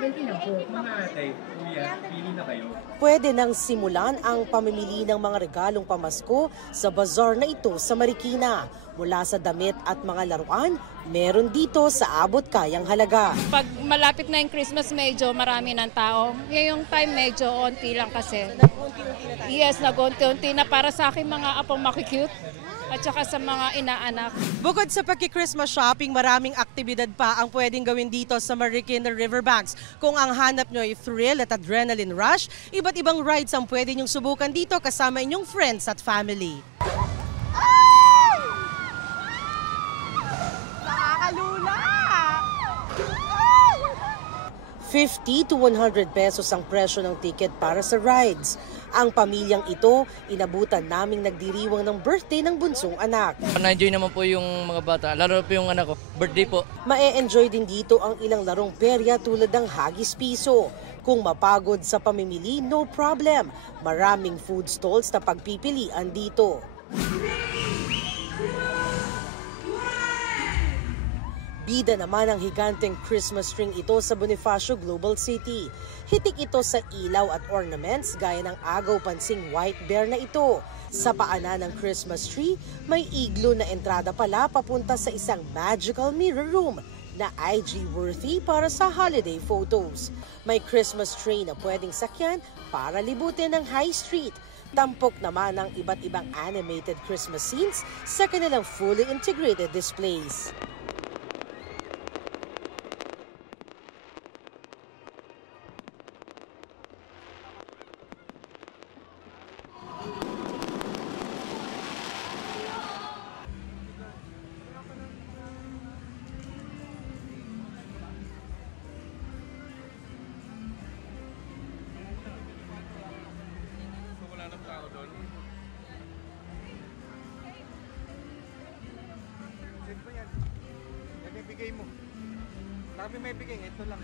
7 na po. Mga ate, kuya, pili na kayo. Pwede nang simulan ang pamimili ng mga regalong pamasko sa bazaar na ito sa Marikina. Mula sa damit at mga laruan, meron dito sa abot kayang halaga. Pag malapit na yung Christmas, medyo marami ng tao. Ngayong time, medyo onti lang kasi. Nag-unti-unti na tayo. Yes, nag-unti-unti na para sa aking mga apong makikute at saka sa mga inaanak. Bukod sa pagki-Christmas shopping, maraming aktibidad pa ang pwedeng gawin dito sa Marikina Riverbanks. Kung ang hanap nyo ay thrill at adrenaline rush, iba't ibang rides ang pwede nyong subukan dito kasama inyong friends at family. 50 to 100 pesos ang presyo ng ticket para sa rides. Ang pamilyang ito, inabutan naming nagdiriwang ng birthday ng bunsong anak. Na-enjoy naman po yung mga bata, lalo po yung anak ko, birthday po. Mae-enjoy din dito ang ilang larong perya tulad ng hagis piso. Kung mapagod sa pamimili, no problem. Maraming food stalls na pagpipilian dito. Bida naman ang higanteng Christmas string ito sa Bonifacio Global City. Hitik ito sa ilaw at ornaments gaya ng agaw pansing white bear na ito. Sa paanan ng Christmas tree, may iglo na entrada pala papunta sa isang magical mirror room na IG-worthy para sa holiday photos. May Christmas tree na pwedeng sakyan para libutin ng high street. Tampok naman ang iba't ibang animated Christmas scenes sa kanilang fully integrated displays. Bigay mo. Marami may bigay, ito lang.